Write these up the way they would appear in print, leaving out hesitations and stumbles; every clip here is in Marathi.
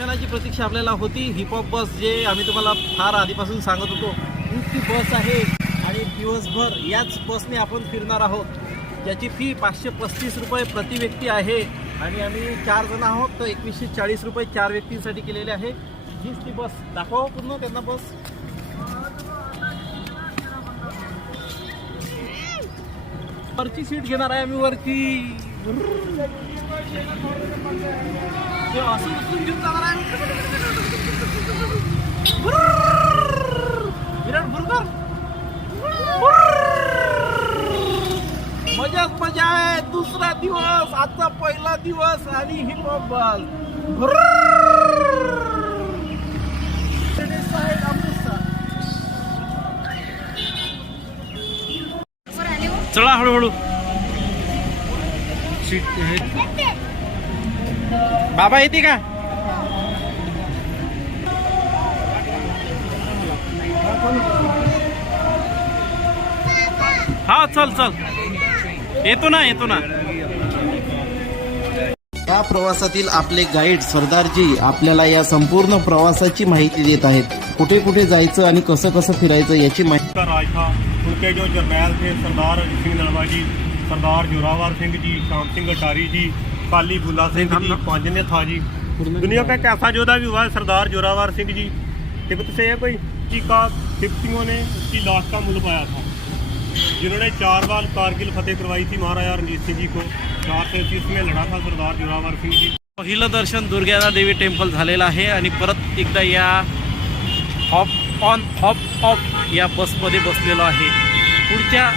क्षणाची प्रतीक्षा आपल्याला होती. हिपहॉप बस जे आम्ही तुम्हाला फार आधीपासून सांगत होतो, ती बस आहे आणि दिवसभर याच बसने आपण फिरणार आहोत. ज्याची फी 535 रुपये प्रति व्यक्ती आहे आणि आम्ही 4 जण आहोत, तर 2140 रुपये 4 व्यक्तींसाठी केलेले आहे. हीच ती बस. दाखवा पूर्ण त्यांना बस. वरची सीट घेणार आहे आम्ही, वरची. असं उचलून घेऊन जाणार आहे. विराट बुरकर. मजाच मजा आहे. दुसरा दिवस, आजचा पहिला दिवस आणि हिपहॉप बस. चला हळूहळू. बाबा येते का? हा चल चल, येतो ना. या प्रवासातील आपले गाईड सरदारजी आपल्याला या संपूर्ण प्रवासाची माहिती देत आहेत. कुठे कुठे जायचं आणि कसं कसं फिरायचं याची माहिती. राज था, उनके जो जरनैल थे सरदार सिंह नलवा जी, सरदार जोरावर सिंह जी, श्याम सिंह अटारी जी, काली बुला सिंह जी, पांजन्य था जी. दुनिया का एक ऐसा योद्धा भी हुआ है सरदार जोरावर सिंह जी. तिब्बत से है भाई कि का तिब्बतियों ने उसकी लाश का मूल पाया था, जिन्होंने 4 बार कारगिल फतेह करवाई थी महाराजा रणजीत सिंह जी को. 433 में लड़ा था सरदार जोरावर सिंह जी. पहिलं दर्शन दुर्गादा देवी टेम्पल झालेलं आहे आणि परत एकदा या हॉप ऑन हॉप ऑफ या बसमध्ये बसलेलो आहे. पुढच्या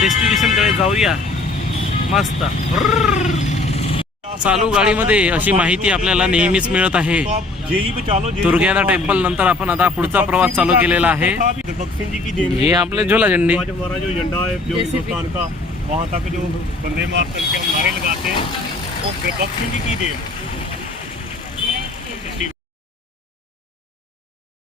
डेस्टिनेशनकडे जाऊया. मस्त. चालू गाडीमध्ये अशी माहिती आपल्याला नेहमीच मिळत आहे. दुर्गादा टेम्पल नंतर आपण आता पुढचा प्रवास चालू केलेला आहे. हे आपले झोला झंडे. हमारा जो झंडा है जो हिंदुस्तान का, वहाँ तक जो वंदे मातरम के नारे लगाते हैं वो भगत सिंह जी की देन.